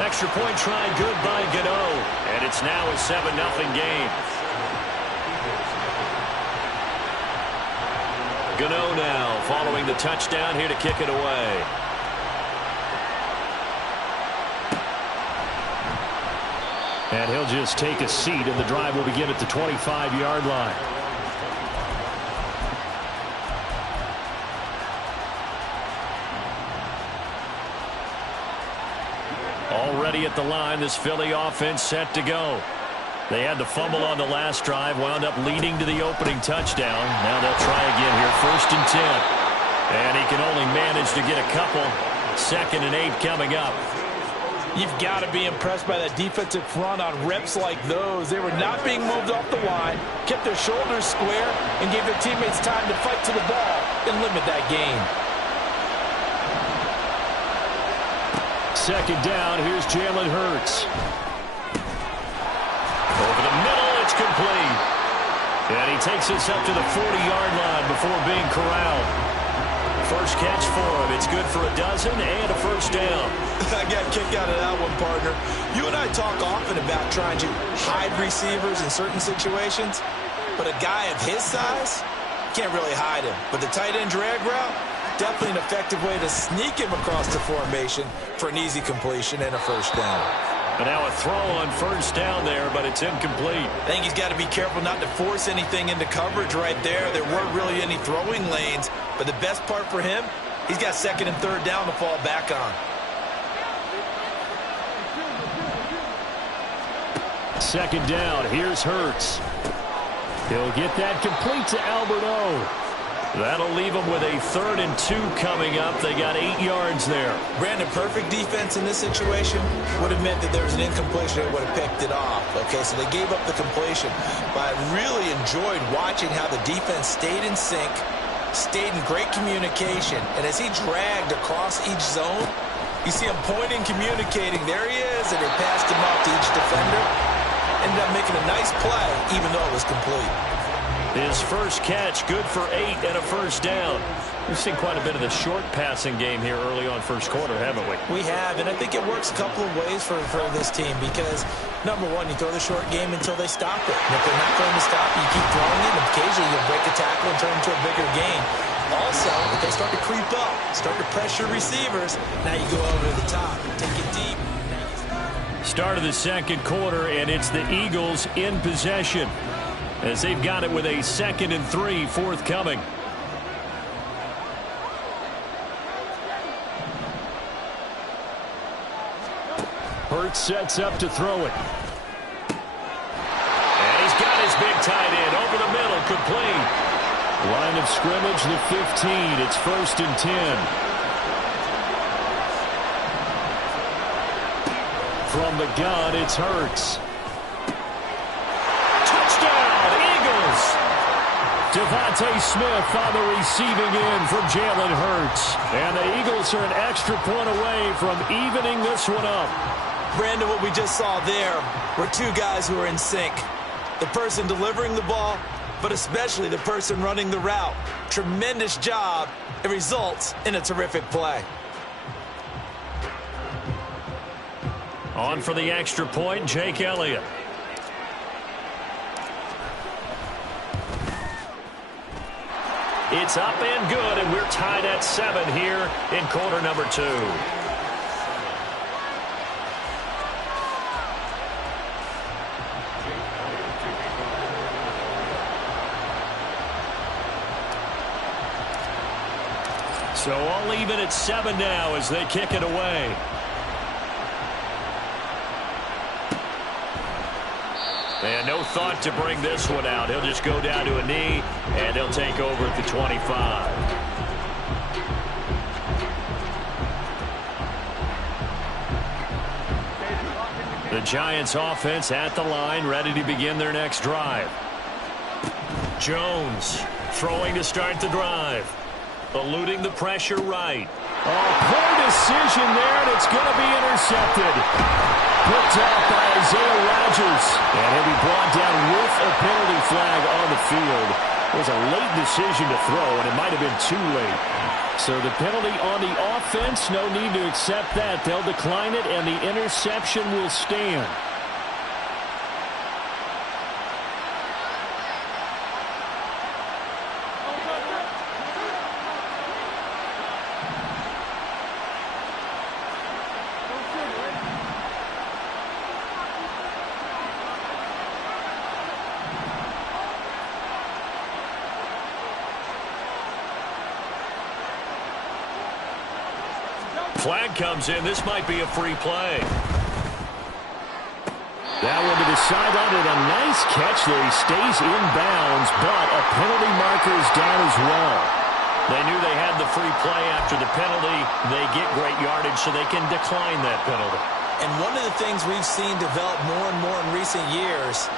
Extra point tried good by Gano. And it's now a 7-0 game. Gano now following the touchdown here to kick it away. And he'll just take a seat, and the drive will begin at the 25-yard line. Already at the line, this Philly offense set to go. They had the fumble on the last drive, wound up leading to the opening touchdown. Now they'll try again here, 1st and 10. And he can only manage to get a couple. 2nd and 8 coming up. You've got to be impressed by that defensive front on reps like those. They were not being moved off the line, kept their shoulders square, and gave their teammates time to fight to the ball and limit that gain. 2nd down, here's Jalen Hurts. Over the middle, it's complete. And he takes us up to the 40-yard line before being corralled. First catch for him. It's good for a dozen and a 1st down. I got a kick out of that one, partner. You and I talk often about trying to hide receivers in certain situations, but a guy of his size can't really hide him. But the tight end drag route, definitely an effective way to sneak him across the formation for an easy completion and a 1st down. But now a throw on 1st down there, but it's incomplete. I think he's got to be careful not to force anything into coverage right there. There weren't really any throwing lanes, but the best part for him, he's got 2nd and 3rd down to fall back on. 2nd down, here's Hurts. He'll get that complete to Albert O. That'll leave them with a 3rd and 2 coming up. They got 8 yards there. Brandon, perfect defense in this situation would have meant that there was an incompletion. They would have picked it off. Okay, so they gave up the completion. But I really enjoyed watching how the defense stayed in sync, stayed in great communication. And as he dragged across each zone, you see him pointing, communicating. There he is, and they passed him off to each defender. Ended up making a nice play, even though it was complete. His first catch, good for 8 and a 1st down. We've seen quite a bit of the short passing game here early on 1st quarter, haven't we? We have, and I think it works a couple of ways for this team because, number one, you throw the short game until they stop it. And if they're not going to stop it, you keep throwing it, and occasionally you'll break a tackle and turn into a bigger gain. Also, if they start to creep up, start to pressure receivers, now you go over the top, take it deep. Start of the 2nd quarter, and it's the Eagles in possession, as they've got it with a 2nd and 3 forthcoming. Hurts sets up to throw it. And he's got his big tight end over the middle, complete. Line of scrimmage, the 15. It's 1st and 10. From the gun, it's Hurts. Devontae Smith on the receiving end from Jalen Hurts. And the Eagles are an extra point away from evening this one up. Brandon, what we just saw there were 2 guys who are in sync. The person delivering the ball, but especially the person running the route. Tremendous job. It results in a terrific play. On for the extra point, Jake Elliott. It's up and good, and we're tied at 7 here in quarter number 2. So all even at 7 now as they kick it away. And no thought to bring this one out. He'll just go down to a knee, and he'll take over at the 25. The Giants offense at the line, ready to begin their next drive. Jones throwing to start the drive. Eluding the pressure right. Oh, poor decision there, and it's going to be intercepted. Picked off by Isaiah Rodgers. And he'll be brought down with a penalty flag on the field. It was a late decision to throw, and it might have been too late. So the penalty on the offense, no need to accept that. They'll decline it, and the interception will stand. Flag comes in. This might be a free play. That one to the sideline, and a nice catch there. He stays in bounds, but a penalty marker is down as well. They knew they had the free play after the penalty. They get great yardage, so they can decline that penalty. And one of the things we've seen develop more and more in recent years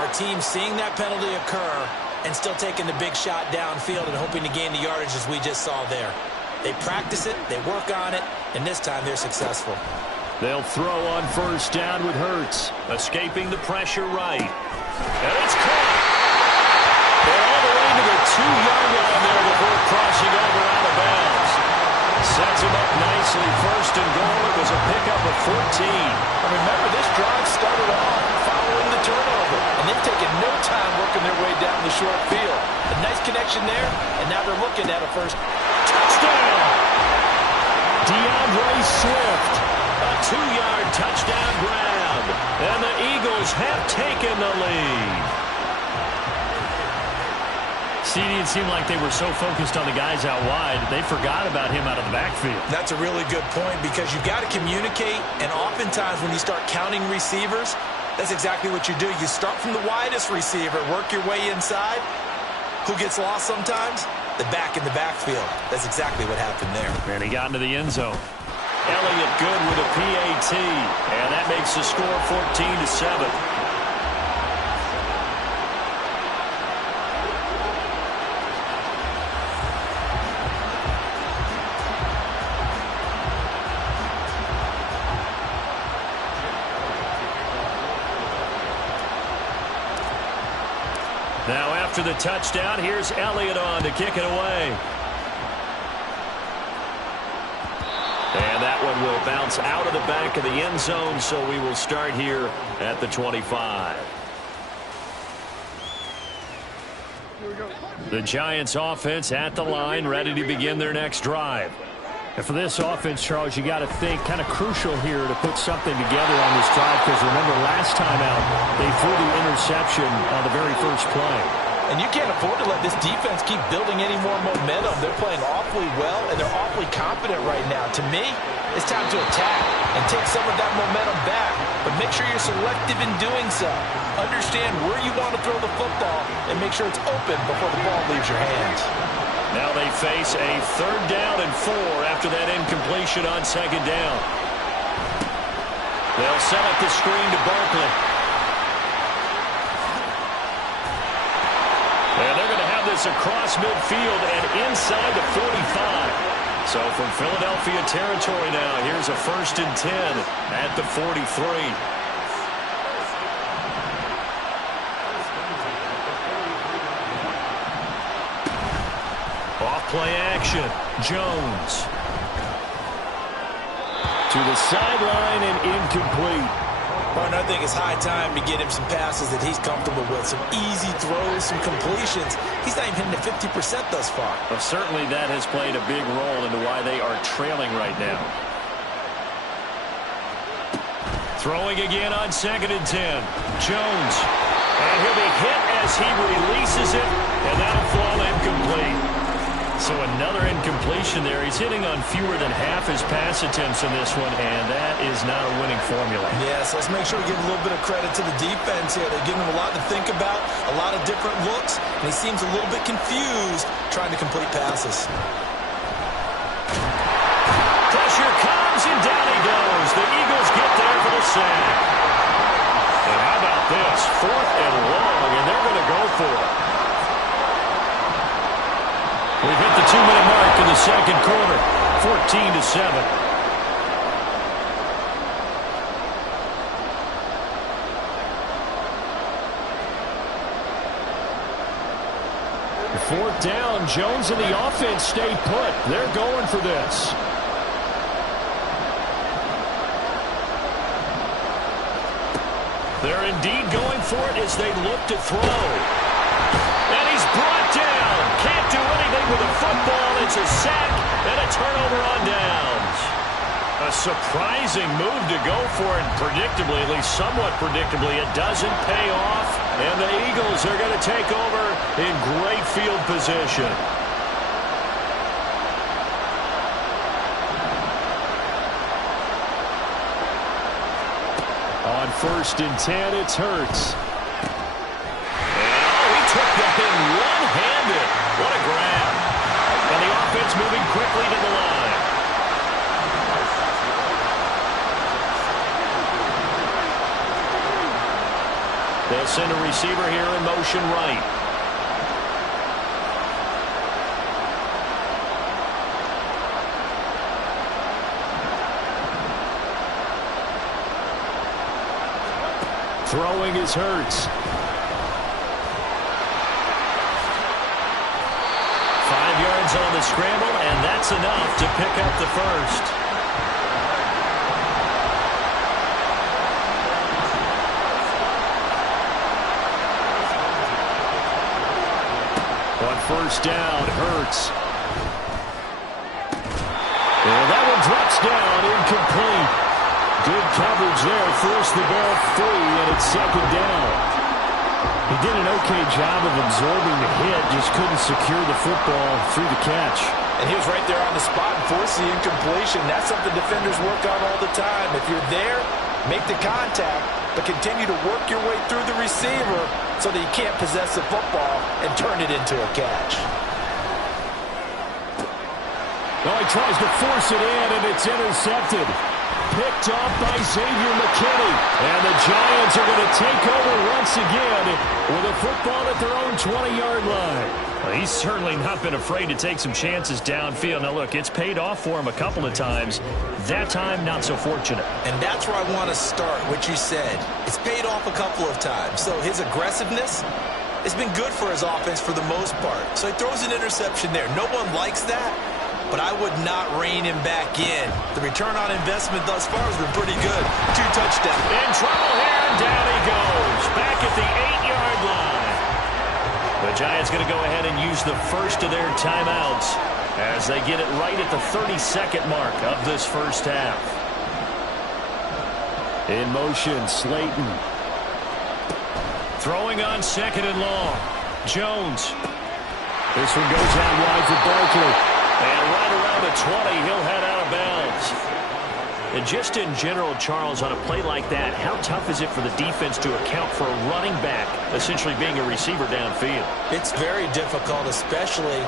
are teams seeing that penalty occur and still taking the big shot downfield and hoping to gain the yardage as we just saw there. They practice it, they work on it, and this time they're successful. They'll throw on first down with Hurts, escaping the pressure right. And it's caught. They're all the way to the 2-yard line there before crossing over out of bounds. Sets him up nicely. First and goal. It was a pickup of 14. And remember, this drive started off following the turnover, and they've taken no time working their way down the short field. A nice connection there, and now they're looking at a first touchdown. DeAndre Swift, a 2-yard touchdown grab, and the Eagles have taken the lead. See, it seemed like they were so focused on the guys out wide, they forgot about him out of the backfield. That's a really good point, because you've got to communicate, and oftentimes when you start counting receivers, that's exactly what you do. You start from the widest receiver, work your way inside. Who gets lost sometimes? The back in the backfield. That's exactly what happened there. And he got into the end zone. Elliott good with a PAT, and that makes the score 14-7. Now after the touchdown, here's Elliott on to kick it away. And that one will bounce out of the back of the end zone, so we will start here at the 25. The Giants offense at the line, ready to begin their next drive. And for this offense, Charles, you got to think kind of crucial here to put something together on this drive, because remember last time out they threw the interception on the very first play. And you can't afford to let this defense keep building any more momentum. They're playing awfully well, and they're awfully confident right now. To me, it's time to attack and take some of that momentum back, but make sure you're selective in doing so. Understand where you want to throw the football and make sure it's open before the ball leaves your hands. Now they face a 3rd down and 4 after that incompletion on 2nd down. They'll set up the screen to Barkley. And they're going to have this across midfield and inside the 45. So from Philadelphia territory now, here's a 1st and 10 at the 43. Play action. Jones. To the sideline and incomplete. Martin, I think it's high time to get him some passes that he's comfortable with. Some easy throws, some completions. He's not even hitting the 50% thus far. Well, certainly that has played a big role into why they are trailing right now. Throwing again on 2nd and 10. Jones. And he'll be hit as he releases it, and that'll fall incomplete. So another incompletion there. He's hitting on fewer than half his pass attempts in this one, and that is not a winning formula. Yes, let's make sure we give a little bit of credit to the defense here. They're giving him a lot to think about, a lot of different looks, and he seems a little bit confused trying to complete passes. Pressure comes, and down he goes. The Eagles get there for the sack. And how about this? 4th and long, and they're going to go for it. We've hit the 2-minute mark in the 2nd quarter, 14-7. Fourth down, Jones and the offense stay put. They're going for this. They're indeed going for it as they look to throw. And he's brought down. Can't do anything with the football. It's a sack and a turnover on downs. A surprising move to go for it. Predictably, at least somewhat predictably, it doesn't pay off. And the Eagles are going to take over in great field position. On 1st and 10, it's Hurts. And he took that in one-handed. What a grab. And the offense moving quickly to the line. They'll send a receiver here in motion right. Throwing is Hurts. 5 yards on the scramble, and that's enough to pick up the first. On 1st down, Hurts. And that one drops down, incomplete. Good coverage there, forced the ball free, and it's 2nd down. He did an okay job of absorbing the hit, just couldn't secure the football through the catch. And he was right there on the spot and forced the incompletion. That's something defenders work on all the time. If you're there, make the contact, but continue to work your way through the receiver so that you can't possess the football and turn it into a catch. Well, he tries to force it in, and it's intercepted. Picked off by Xavier McKinney. And the Giants are going to take over once again with a football at their own 20-yard line. Well, he's certainly not been afraid to take some chances downfield. Now, look, it's paid off for him a couple of times. That time, not so fortunate. And that's where I want to start, what you said. It's paid off a couple of times. So his aggressiveness has been good for his offense for the most part. So he throws an interception there. No one likes that. But I would not rein him back in. The return on investment thus far has been pretty good. 2 touchdowns. In trouble here, and down he goes. Back at the 8-yard line. The Giants going to go ahead and use the first of their timeouts as they get it right at the 32nd mark of this first half. In motion, Slayton. Throwing on 2nd and long. Jones. This one goes out wide for Barkley. And right around the 20, he'll head out of bounds. And just in general, Charles, on a play like that, how tough is it for the defense to account for a running back essentially being a receiver downfield? It's very difficult, especially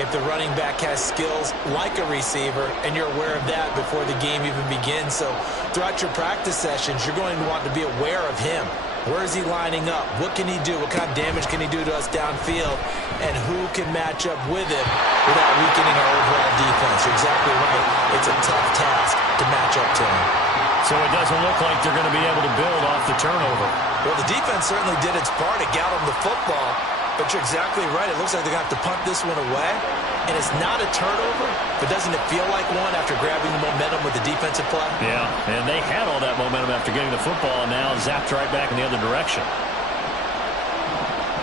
if the running back has skills like a receiver, and you're aware of that before the game even begins. So throughout your practice sessions, you're going to want to be aware of him. Where is he lining up? What can he do? What kind of damage can he do to us downfield? And who can match up with him without weakening our overall defense? You're exactly right. It's a tough task to match up to him. So it doesn't look like they're going to be able to build off the turnover. Well, the defense certainly did its part to get him the football. But you're exactly right. It looks like they're going to have to punt this one away. And it's not a turnover, but doesn't it feel like one after grabbing the momentum with the defensive play? Yeah, and they had all that momentum after getting the football, and now zapped right back in the other direction.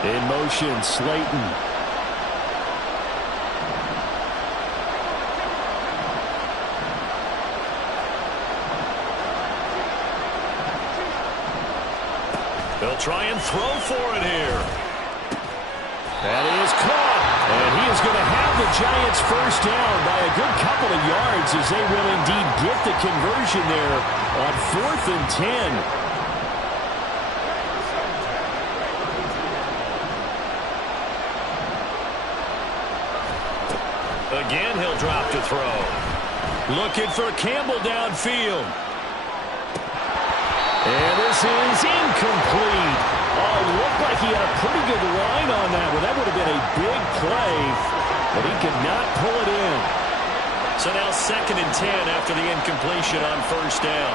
In motion, Slayton. They'll try and throw for it here. That is caught. And he is going to have the Giants first down by a good couple of yards as they will indeed get the conversion there on 4th and 10. Again, he'll drop to throw. Looking for Campbell downfield. And this is incomplete. Oh, looked like he had a pretty good line on that one. That would have been a big play, but he could not pull it in. So now 2nd and 10 after the incompletion on 1st down.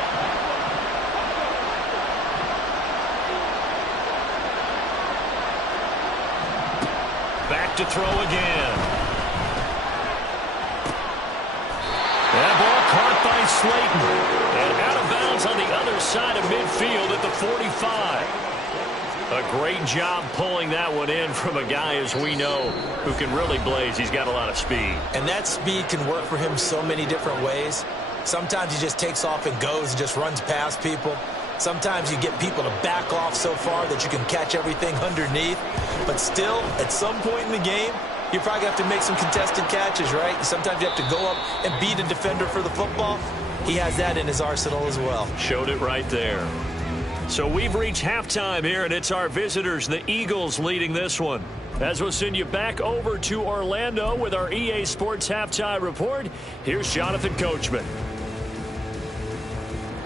Back to throw again. That ball caught by Slayton. And out of bounds on the other side of midfield at the 45. A great job pulling that one in from a guy, as we know, who can really blaze. He's got a lot of speed. And that speed can work for him so many different ways. Sometimes he just takes off and goes and just runs past people. Sometimes you get people to back off so far that you can catch everything underneath. But still, at some point in the game, you're probably going to have to make some contested catches, right? Sometimes you have to go up and beat a defender for the football. He has that in his arsenal as well. Showed it right there. So we've reached halftime here, and it's our visitors, the Eagles, leading this one. As we'll send you back over to Orlando with our EA Sports Halftime Report, here's Jonathan Coachman.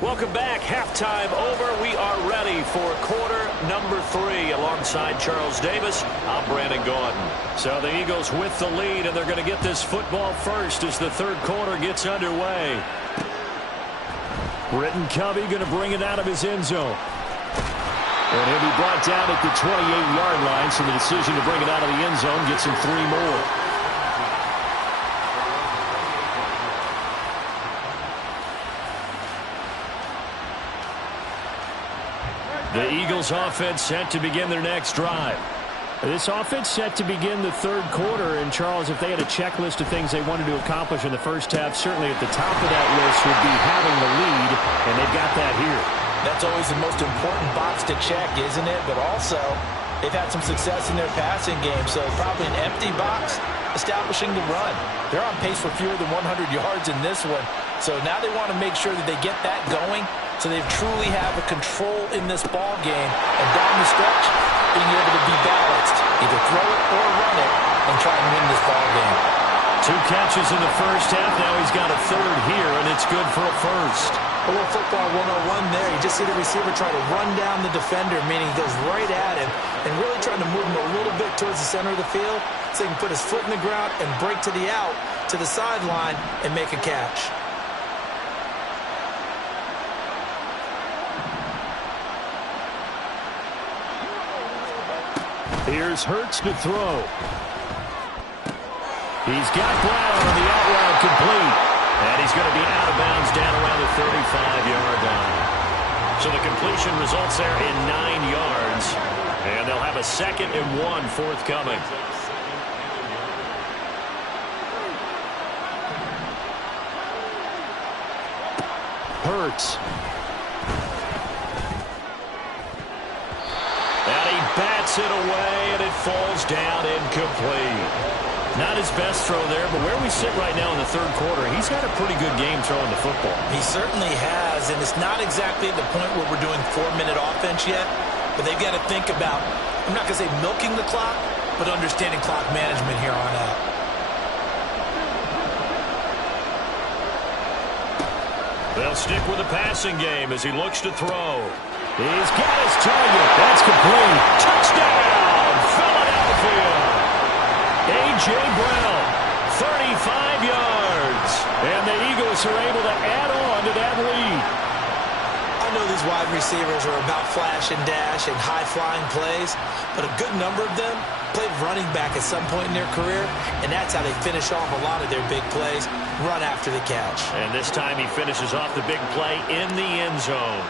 Welcome back. Halftime over. We are ready for quarter number 3. Alongside Charles Davis, I'm Brandon Gordon. So the Eagles with the lead, and they're going to get this football first as the third quarter gets underway. Britton Covey going to bring it out of his end zone. And he'll be brought down at the 28-yard line, so the decision to bring it out of the end zone gets him 3 more. The Eagles offense set to begin their next drive. This offense set to begin the third quarter, and Charles, if they had a checklist of things they wanted to accomplish in the first half, certainly at the top of that list would be having the lead, and they've got that here. That's always the most important box to check, isn't it? But also, they've had some success in their passing game, so probably an empty box establishing the run. They're on pace for fewer than 100 yards in this one, so now they want to make sure that they get that going so they truly have a control in this ball game, and down the stretch, being able to be balanced, either throw it or run it, and try and win this ball game. 2 catches in the first half. Now he's got a third here, and it's good for a first. A little football 101 there. You just see the receiver try to run down the defender, meaning he goes right at him, and really trying to move him a little bit towards the center of the field so he can put his foot in the ground and break to the out, to the sideline, and make a catch. Here's Hurts to throw. He's got Brown on the out route complete. And he's going to be out of bounds down around the 35-yard line. So the completion results there in 9 yards. And they'll have a 2nd and 1 forthcoming. Hurts. And he bats it away, and it falls down incomplete. Not his best throw there, but where we sit right now in the third quarter, he's had a pretty good game throwing the football. He certainly has, and it's not exactly at the point where we're doing 4-minute offense yet, but they've got to think about, I'm not going to say milking the clock, but understanding clock management here on out. They'll stick with the passing game as he looks to throw. He's got his target. That's complete. Touchdown, Philadelphia. A.J. Brown, 35 yards. And the Eagles are able to add on to that lead. I know these wide receivers are about flash and dash and high-flying plays, but a good number of them played running back at some point in their career, and that's how they finish off a lot of their big plays, run after the catch. And this time he finishes off the big play in the end zone.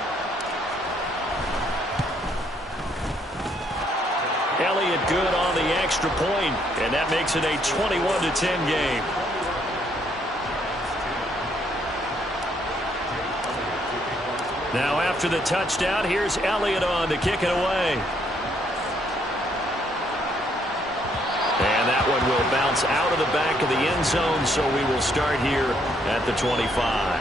Elliott good on the extra point, and that makes it a 21-10 game. Now after the touchdown, here's Elliott on to kick it away. And that one will bounce out of the back of the end zone, so we will start here at the 25.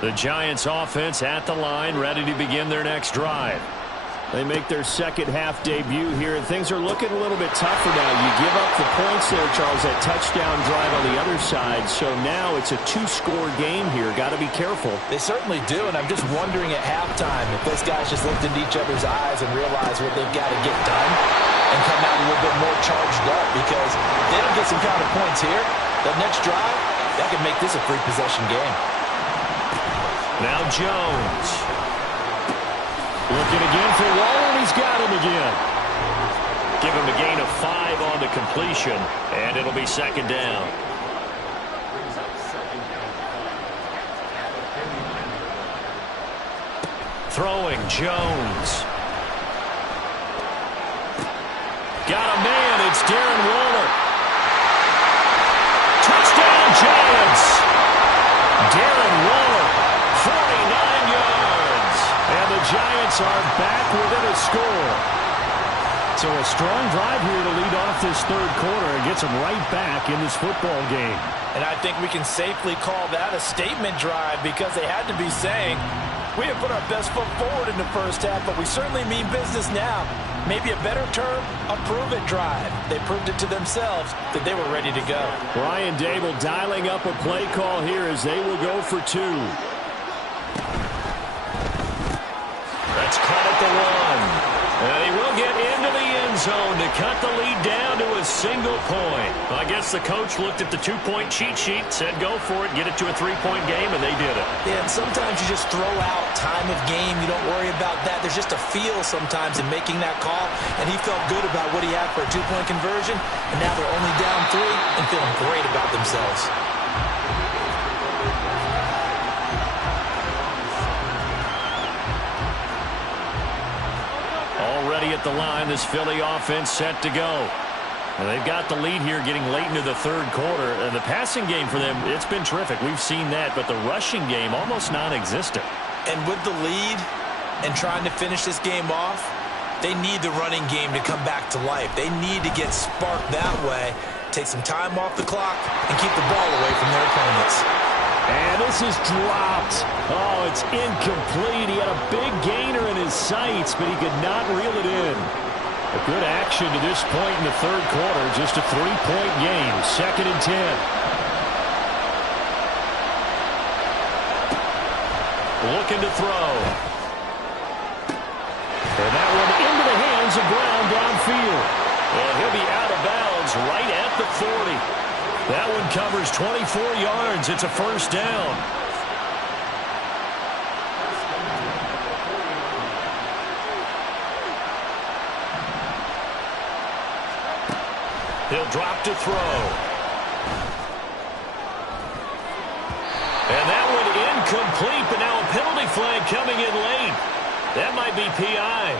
The Giants offense at the line, ready to begin their next drive. They make their second half debut here, and things are looking a little bit tougher now. You give up the points there, Charles, that touchdown drive on the other side. So now it's a two-score game here. Got to be careful. They certainly do, and I'm just wondering at halftime if those guys just looked into each other's eyes and realized what they've got to get done and come out a little bit more charged up, because if they don't get some kind of points here, that next drive, that could make this a free-possession game. Now Jones. Looking again for Waller, and he's got him again. Give him a gain of 5 on the completion, and it'll be second down. Throwing, Jones. Got a man, it's Darren Waller. Touchdown, Giants! Darren Waller, 49 yards. And the Giants are back within a score. So a strong drive here to lead off this third quarter and gets them right back in this football game. And I think we can safely call that a statement drive, because they had to be saying, we have put our best foot forward in the first half, but we certainly mean business now. Maybe a better term, a prove-it drive. They proved it to themselves that they were ready to go. Brian Dable dialing up a play call here as they will go for 2. That's caught at the 1. And he will get into the end zone to cut the lead down to a single point. I guess the coach looked at the 2-point cheat sheet, said go for it, get it to a 3-point game, and they did it. Yeah, and sometimes you just throw out time of game. You don't worry about that. There's just a feel sometimes in making that call, and he felt good about what he had for a 2-point conversion, and now they're only down 3 and feeling great about themselves. Already at the line, this Philly offense set to go. And they've got the lead here getting late into the third quarter. And the passing game for them, it's been terrific. We've seen that, but the rushing game almost non-existent. And with the lead and trying to finish this game off, they need the running game to come back to life. They need to get sparked that way, take some time off the clock, and keep the ball away from their opponents. And this is dropped. Oh, it's incomplete. He had a big gainer in his sights, but he could not reel it in. A good action to this point in the third quarter. Just a 3-point game. 2nd and 10. Looking to throw. And that one into the hands of Brown downfield. And he'll be out of bounds right at the 40. That one covers 24 yards. It's a first down. He'll drop to throw. And that one incomplete, but now a penalty flag coming in late. That might be PI.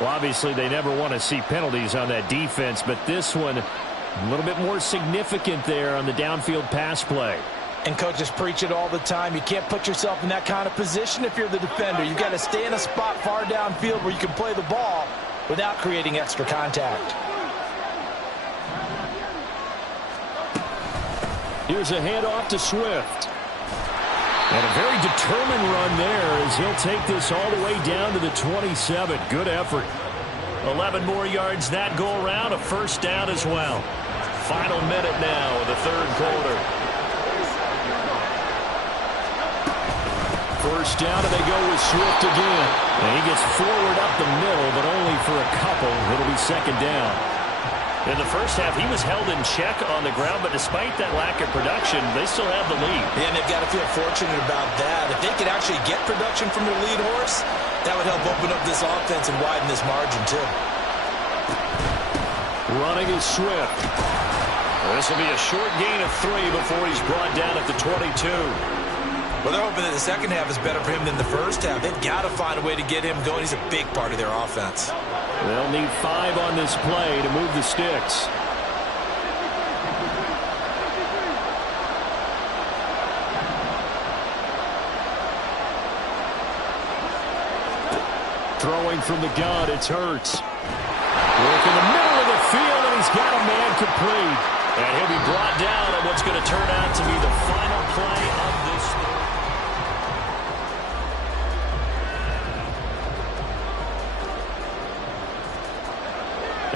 Well, obviously they never want to see penalties on that defense, but this one a little bit more significant there on the downfield pass play. And coaches preach it all the time. You can't put yourself in that kind of position if you're the defender. You've got to stay in a spot far downfield where you can play the ball without creating extra contact. Here's a handoff to Swift. And a very determined run there as he'll take this all the way down to the 27. Good effort. 11 more yards that go around, a first down as well. Final minute now of the third quarter. First down, and they go with Swift again. And he gets forward up the middle, but only for a couple. It'll be second down. In the first half, he was held in check on the ground, but despite that lack of production, they still have the lead. Yeah, and they've got to feel fortunate about that. If they could actually get production from their lead horse, that would help open up this offense and widen this margin, too. Running is Swift. This will be a short gain of 3 before he's brought down at the 22. Well, they're hoping that the second half is better for him than the first half. They've got to find a way to get him going. He's a big part of their offense. They'll need 5 on this play to move the sticks. Throwing from the gun, it's Hurts. Work in the middle of the field, and he's got a man complete. And he'll be brought down on what's going to turn out to be the final play of this.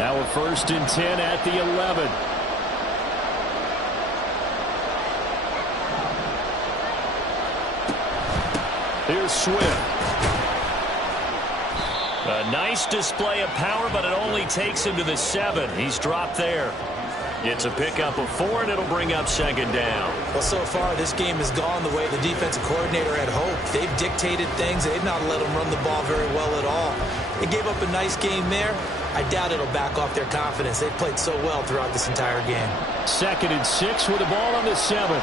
Now a 1st and 10 at the 11. Here's Swift. A nice display of power, but it only takes him to the 7. He's dropped there. It's a pickup of 4, and it'll bring up 2nd down. Well, so far, this game has gone the way the defensive coordinator had hoped. They've dictated things. They've not let them run the ball very well at all. They gave up a nice game there. I doubt it'll back off their confidence. They've played so well throughout this entire game. 2nd and 6 with the ball on the 7th.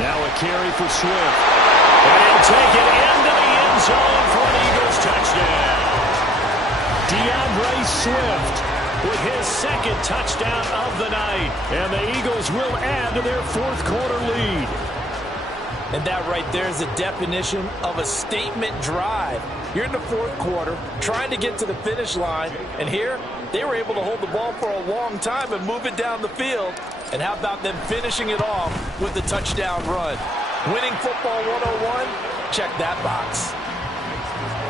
Now a carry for Swift. And he'll take it into the end zone for an Eagles touchdown. DeAndre Swift with his 2nd touchdown of the night. And the Eagles will add to their 4th quarter lead. And that right there is the definition of a statement drive. You're in the 4th quarter, trying to get to the finish line. And here, they were able to hold the ball for a long time and move it down the field. And how about them finishing it off with the touchdown run? Winning football 101? Check that box.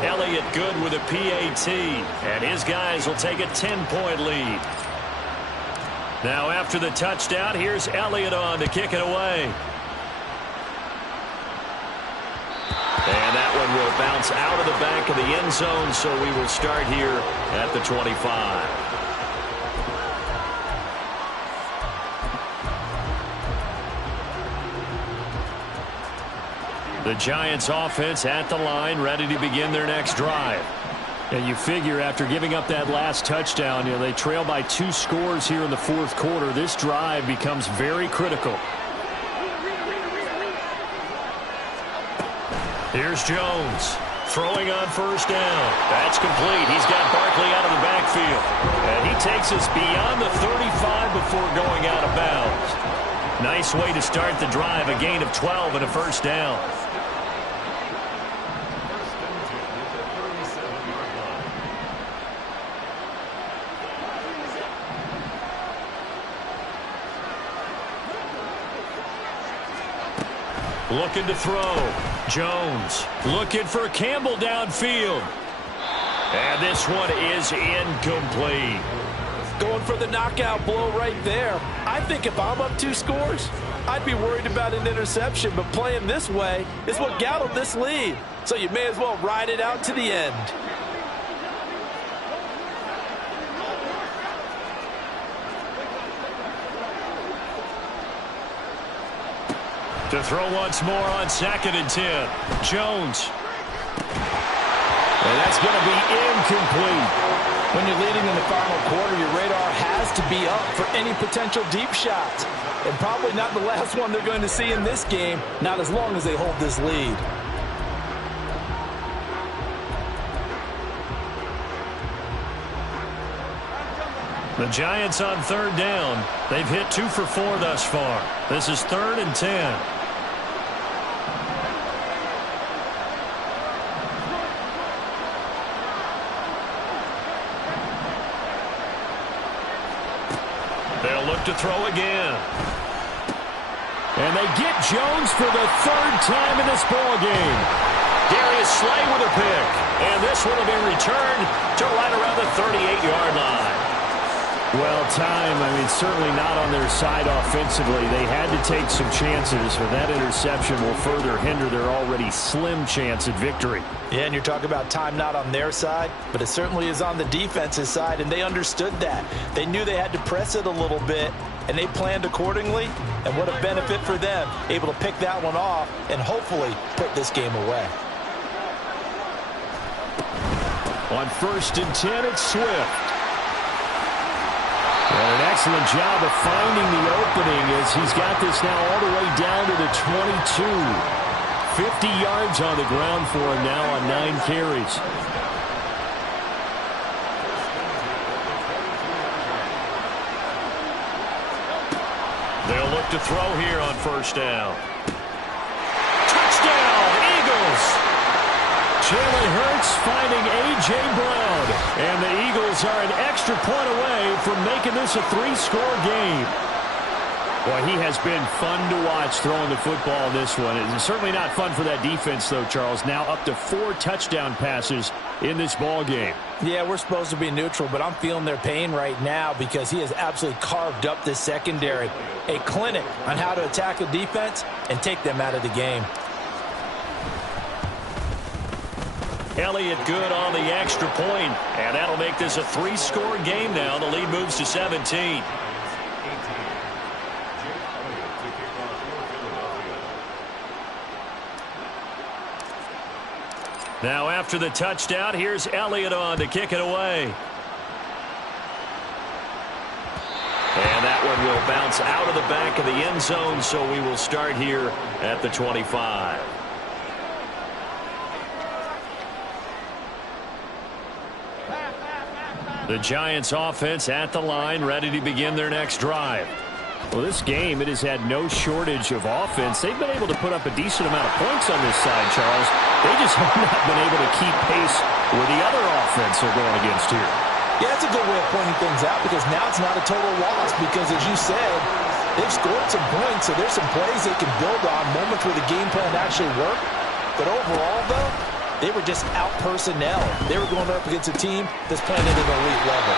Elliott Good with a PAT, and his guys will take a 10-point lead. Now after the touchdown, here's Elliott on to kick it away. And that one will bounce out of the back of the end zone, so we will start here at the 25. The Giants offense at the line, ready to begin their next drive. And you figure after giving up that last touchdown, they trail by 2 scores here in the 4th quarter. This drive becomes very critical. Here's Jones throwing on 1st down. That's complete. He's got Barkley out of the backfield. And he takes us beyond the 35 before going out of bounds. Nice way to start the drive, a gain of 12 and a 1st down. Looking to throw. Jones looking for Campbell downfield. And this one is incomplete. Going for the knockout blow right there. I think if I'm up 2 scores, I'd be worried about an interception. But playing this way is what got them this lead. So you may as well ride it out to the end. To throw once more on 2nd and 10. Jones. And that's going to be incomplete. When you're leading in the final quarter, your radar has to be up for any potential deep shots. And probably not the last one they're going to see in this game, not as long as they hold this lead. The Giants on 3rd down. They've hit 2 for 4 thus far. This is 3rd and 10. They'll look to throw again. And they get Jones for the 3rd time in this ball game. Darius Slay with a pick. And this one will be returned to right around the 38-yard line. Well, time, certainly not on their side offensively. They had to take some chances, but that interception will further hinder their already slim chance at victory. Yeah, and you're talking about time not on their side, but it certainly is on the defensive side, and they understood that. They knew they had to press it a little bit, and they planned accordingly, and what a benefit for them, able to pick that one off and hopefully put this game away. On 1st and 10, it's Swift. And an excellent job of finding the opening as he's got this now all the way down to the 22. 50 yards on the ground for him now on 9 carries. They'll look to throw here on 1st down. Touchdown, Eagles! Jalen Hurts finding A.J. Brown. And the Eagles are an extra point away from making this a 3-score game. Well, he has been fun to watch throwing the football in this one. It's certainly not fun for that defense, though, Charles. Now up to 4 touchdown passes in this ball game. Yeah, we're supposed to be neutral, but I'm feeling their pain right now because he has absolutely carved up this secondary. A clinic on how to attack a defense and take them out of the game. Elliott good on the extra point, and that'll make this a 3-score game now. The lead moves to 17. Now after the touchdown, here's Elliott on to kick it away. And that one will bounce out of the back of the end zone, so we will start here at the 25. The Giants offense at the line, ready to begin their next drive. Well, this game, it has had no shortage of offense. They've been able to put up a decent amount of points on this side, Charles. They just have not been able to keep pace with the other offense they're going against here. Yeah, that's a good way of pointing things out because now it's not a total loss because, as you said, they've scored some points, so there's some plays they can build on, moments where the game plan actually worked. But overall, though, they were just out-personnel. They were going up against a team that's playing at an elite level.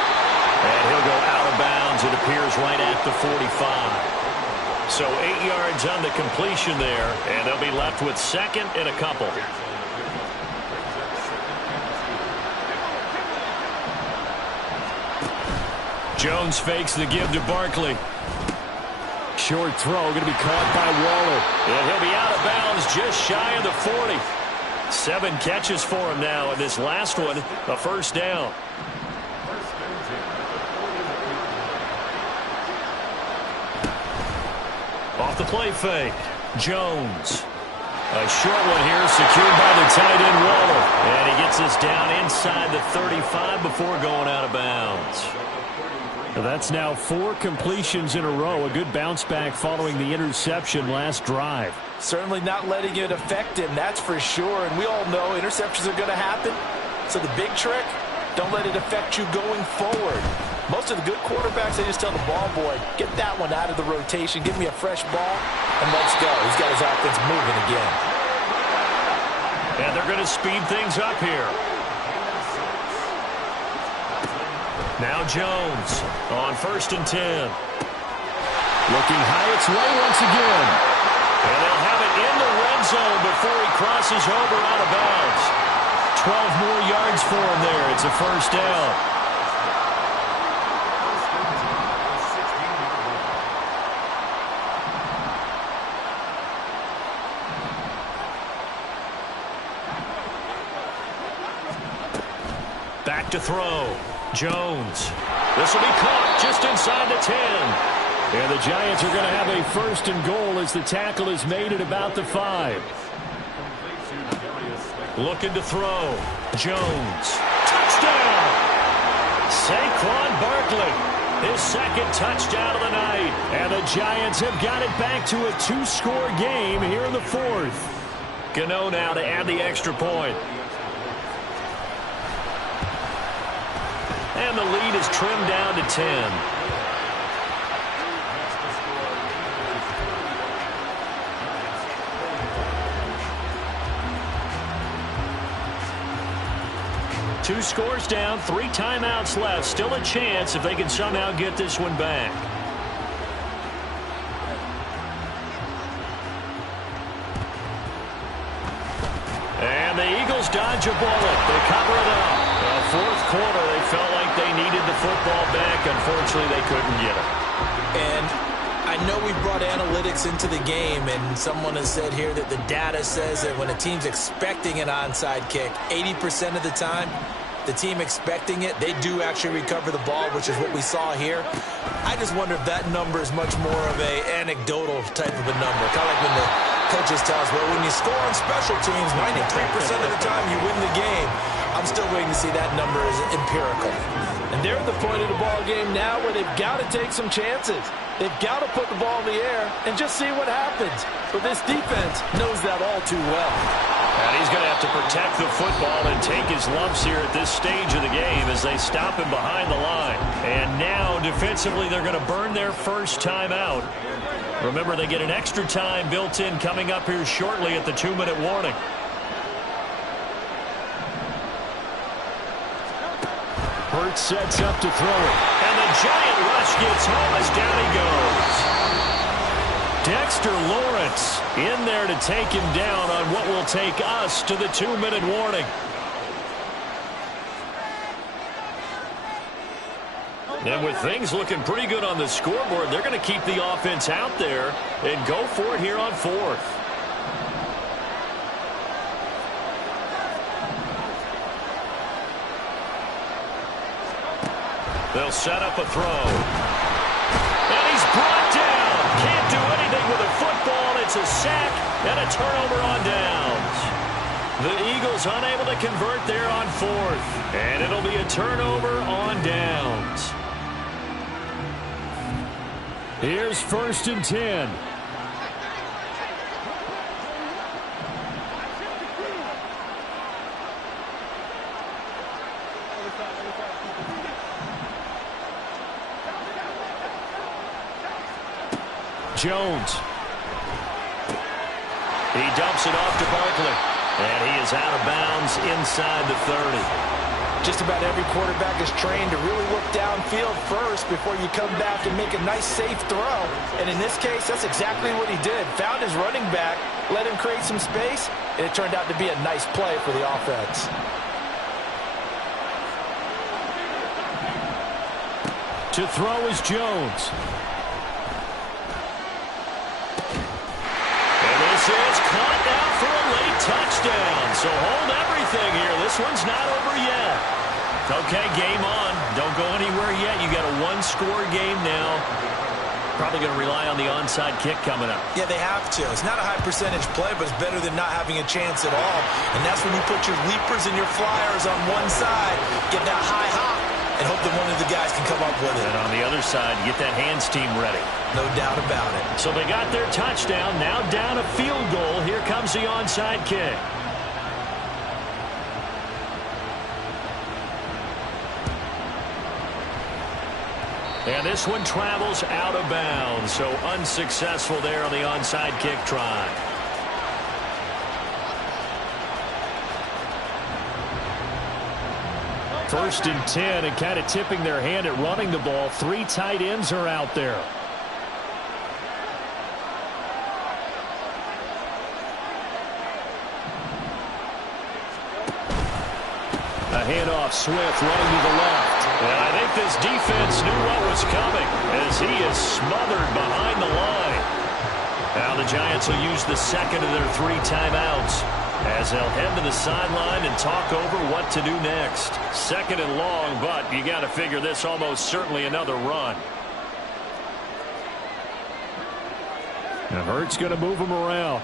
And he'll go out of bounds, it appears, right at the 45. So 8 yards on the completion there, and they'll be left with second and a couple. Jones fakes the give to Barkley. Short throw, going to be caught by Waller. And he'll be out of bounds just shy of the 40. 7 catches for him now, and this last one, a first down. Off the play fake, Jones. A short one here, secured by the tight end Waller. And he gets us down inside the 35 before going out of bounds. Well, that's now 4 completions in a row. A good bounce back following the interception last drive. Certainly not letting it affect him, that's for sure. And we all know interceptions are going to happen. So the big trick, don't let it affect you going forward. Most of the good quarterbacks, they just tell the ball boy, get that one out of the rotation, give me a fresh ball, and let's go. He's got his offense moving again. And they're going to speed things up here. Now Jones on 1st and 10. Looking Hyatt's way once again. And they'll have it in the red zone before he crosses over out of bounds. 12 more yards for him there. It's a first down. Back to throw. Jones. This will be caught just inside the 10. And the Giants are going to have a 1st and goal as the tackle is made at about the 5. Looking to throw. Jones. Touchdown! Saquon Barkley. His 2nd touchdown of the night. And the Giants have got it back to a 2-score game here in the 4th. Gano now to add the extra point. And the lead is trimmed down to 10. Two scores down, 3 timeouts left. Still a chance if they can somehow get this one back. And the Eagles dodge a bullet. They cover it up. Fourth quarter, they felt like they needed the football back. Unfortunately, they couldn't get it. And I know we brought analytics into the game, and someone has said here that the data says that when a team's expecting an onside kick, 80% of the time, the team expecting it, they do actually recover the ball, which is what we saw here. I just wonder if that number is much more of a anecdotal type of a number. Kind of like when the coaches tell us, well, when you score on special teams, 93% of the time you win the game. I'm still waiting to see that number as empirical. And they're at the point of the ball game now where they've got to take some chances. They've got to put the ball in the air and just see what happens. But this defense knows that all too well. And he's going to have to protect the football and take his lumps here at this stage of the game as they stop him behind the line. And now, defensively, they're going to burn their first timeout. Remember, they get an extra time built in coming up here shortly at the 2-minute warning. Hurts sets up to throw it. And the giant rush gets home as down he goes. Dexter Lawrence in there to take him down on what will take us to the 2-minute warning. And with things looking pretty good on the scoreboard, they're going to keep the offense out there and go for it here on 4th. They'll set up a throw. And he's brought down. Can't do anything with a football. It's a sack and a turnover on downs. The Eagles unable to convert there on 4th. And it'll be a turnover on downs. Here's 1st and 10. Jones. He dumps it off to Barkley. And he is out of bounds inside the 30. Just about every quarterback is trained to really look downfield first before you come back and make a nice, safe throw. And in this case, that's exactly what he did. Found his running back, let him create some space, and it turned out to be a nice play for the offense. To throw is Jones. And this is caught now for a late touchdown. So hold everything here. This one's not over yet. Okay, game on. Don't go anywhere yet. You got a one-score game now. Probably going to rely on the onside kick coming up. Yeah, they have to. It's not a high percentage play, but it's better than not having a chance at all. And that's when you put your leapers and your flyers on one side, get that high hop, and hope that one of the guys can come up with it. And on the other side, get that hands team ready. No doubt about it. So they got their touchdown. Now down a field goal. Here comes the onside kick. And this one travels out of bounds. So unsuccessful there on the onside kick try. First and 10, and kind of tipping their hand at running the ball. 3 tight ends are out there. A handoff, Swift running to the left. And I think this defense knew what was coming as he is smothered behind the line. Now the Giants will use the second of their 3 timeouts as they'll head to the sideline and talk over what to do next. Second and long, but you got to figure this almost certainly another run. Now Hurts going to move him around.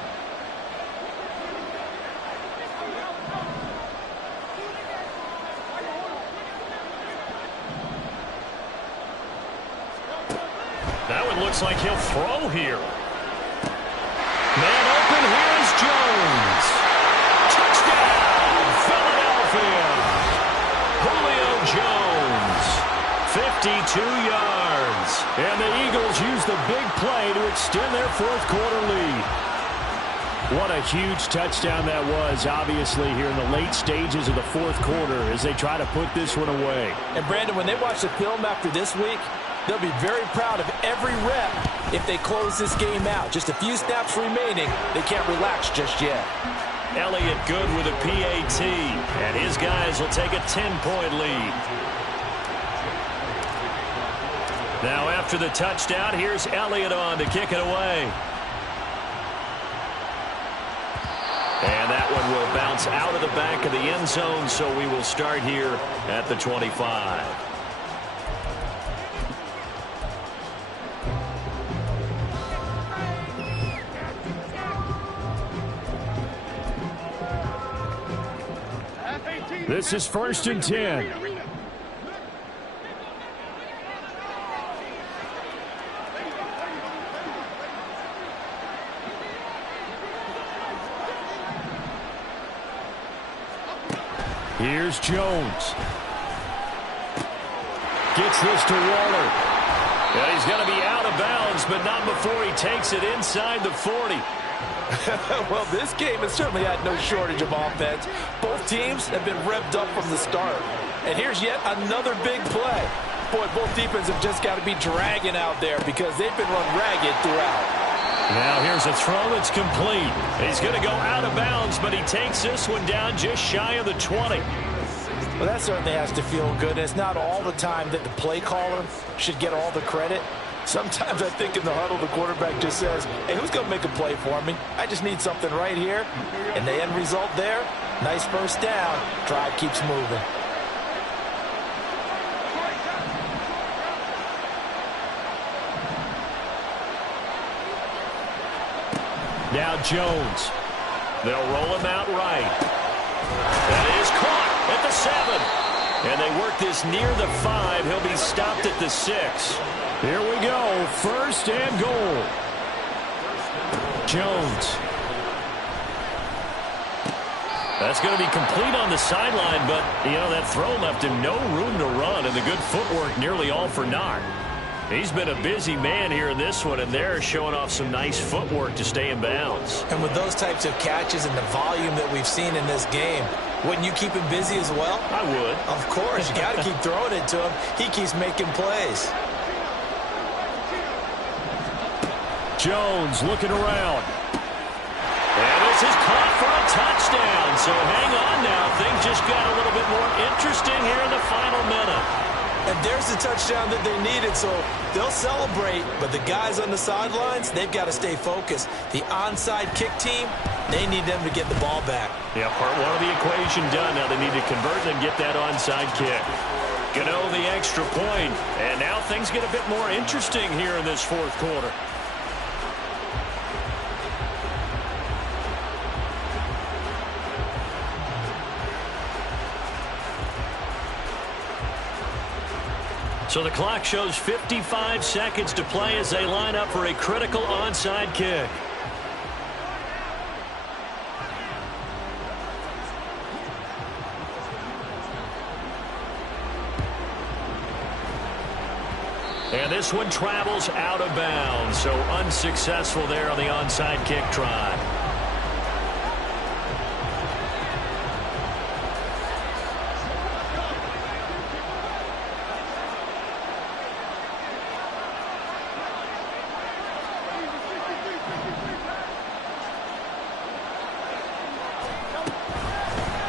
That one looks like he'll throw here. Man open, here's Jones. Touchdown, Philadelphia. Julio Jones, 52 yards. And the Eagles use the big play to extend their 4th quarter lead. What a huge touchdown that was, obviously, here in the late stages of the 4th quarter as they try to put this one away. And, Brandon, when they watch the film after this week, they'll be very proud of every rep if they close this game out. Just a few snaps remaining. They can't relax just yet. Elliott good with a PAT, and his guys will take a 10-point lead. Now after the touchdown, here's Elliott on to kick it away. And that one will bounce out of the back of the end zone, so we will start here at the 25. This is 1st and 10. Here's Jones. Gets this to Waller. And he's going to be out of bounds, but not before he takes it inside the 40. Well, this game has certainly had no shortage of offense. Both teams have been revved up from the start. And here's yet another big play. Boy, both defenses have just got to be dragging out there because they've been run ragged throughout. Now here's a throw that's complete. He's going to go out of bounds, but he takes this one down just shy of the 20. Well, that certainly has to feel good. It's not all the time that the play caller should get all the credit. Sometimes I think in the huddle, the quarterback just says, hey, who's going to make a play for me? I just need something right here. And the end result there, nice first down. Drive keeps moving. Now Jones. They'll roll him out right. That is caught at the 7. And they work this near the 5. He'll be stopped at the 6. Here we go. First and goal. Jones. That's going to be complete on the sideline, but, that throw left him no room to run, and the good footwork nearly all for naught. He's been a busy man here in this one, and they're showing off some nice footwork to stay in bounds. And with those types of catches and the volume that we've seen in this game, wouldn't you keep him busy as well? I would. Of course. You got to keep throwing it to him. He keeps making plays. Jones looking around. And this is caught for a touchdown. So hang on now. Things just got a little bit more interesting here in the final minute. And there's the touchdown that they needed, so they'll celebrate. But the guys on the sidelines, they've got to stay focused. The onside kick team, they need them to get the ball back. Yeah, part one of the equation done. Now they need to convert and get that onside kick. Gano the extra point. And now things get a bit more interesting here in this fourth quarter. So the clock shows 55 seconds to play as they line up for a critical onside kick. And this one travels out of bounds, so unsuccessful there on the onside kick try.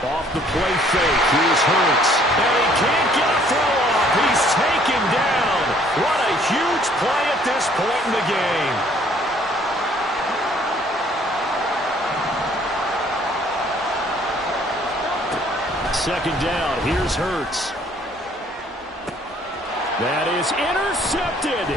Off the play fake, here's Hurts. And he can't get a throw off. He's taken down. What a huge play at this point in the game. Second down, here's Hurts. That is intercepted.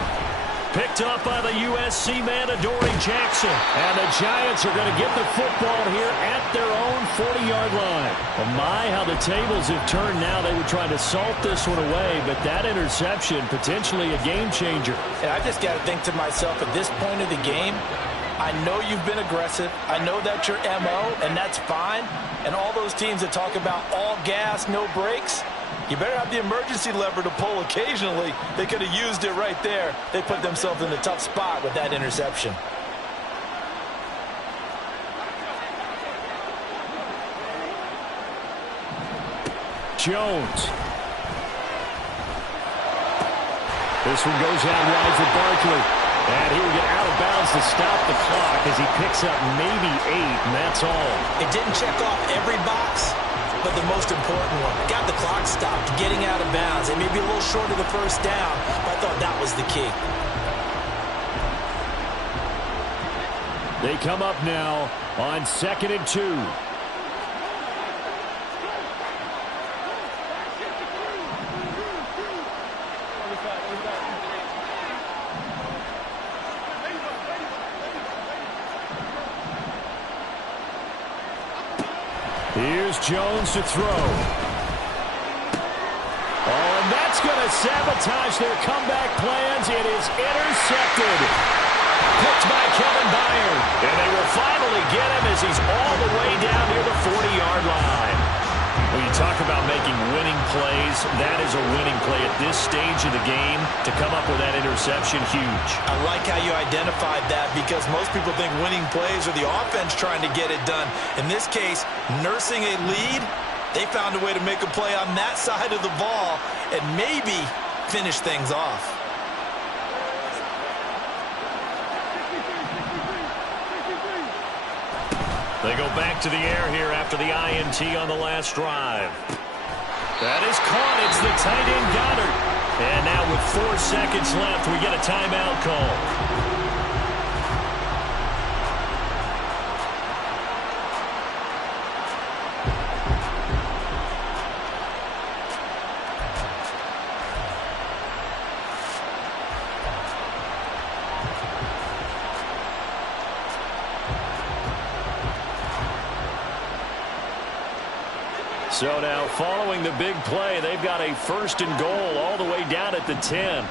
Picked up by the USC man, Adoree Jackson. And the Giants are going to get the football here at their own 40-yard line. Well, my, how the tables have turned now. They were trying to salt this one away, but that interception, potentially a game changer. And I just got to think to myself, at this point of the game, I know you've been aggressive. I know that's your MO, and that's fine. And all those teams that talk about all gas, no brakes, you better have the emergency lever to pull occasionally. They could have used it right there. They put themselves in a tough spot with that interception. Jones. This one goes out wide for Barkley. And he will get out of bounds to stop the clock as he picks up maybe 8, and that's all. It didn't check off every box, but the most important one. Got the clock stopped, getting out of bounds. It may be a little short of the first down, but I thought that was the key. They come up now on 2nd and 2. Here's Jones to throw. Oh, and that's going to sabotage their comeback plans. It is intercepted. Picked by Kevin Byard. And they will finally get him as he's all the way down near the 40-yard line. When you talk about making winning plays, that is a winning play at this stage of the game. To come up with that interception, huge. I like how you identified that, because most people think winning plays are the offense trying to get it done. In this case, nursing a lead, they found a way to make a play on that side of the ball and maybe finish things off. They go back to the air here after the INT on the last drive. That is caught. It's the tight end Goddard. And now with 4 seconds left, we get a timeout call. So now, following the big play, they've got a 1st and goal all the way down at the 10.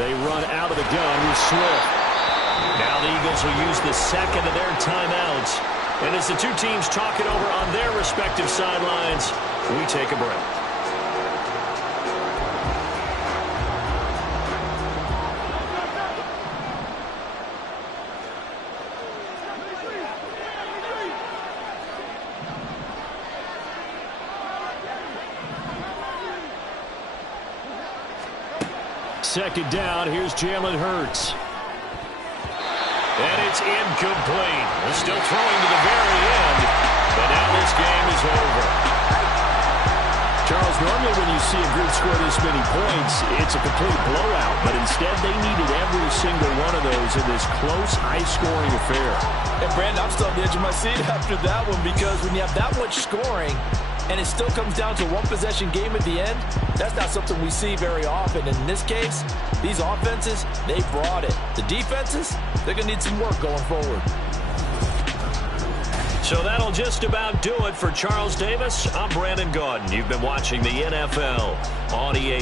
They run out of the gun with Swift. Now the Eagles will use the second of their timeouts. And as the two teams talk it over on their respective sidelines, we take a break. Second down, here's Jalen Hurts. And it's incomplete. They're still throwing to the very end, but now this game is over. Charles, normally when you see a group score this many points, it's a complete blowout, but instead they needed every single one of those in this close, high-scoring affair. And Brandon, I'm still on the edge of my seat after that one, because when you have that much scoring and it still comes down to one possession game at the end, that's not something we see very often. And in this case, these offenses, they brought it. The defenses, they're going to need some work going forward. So that'll just about do it for Charles Davis. I'm Brandon Gaudin. You've been watching the NFL on EA.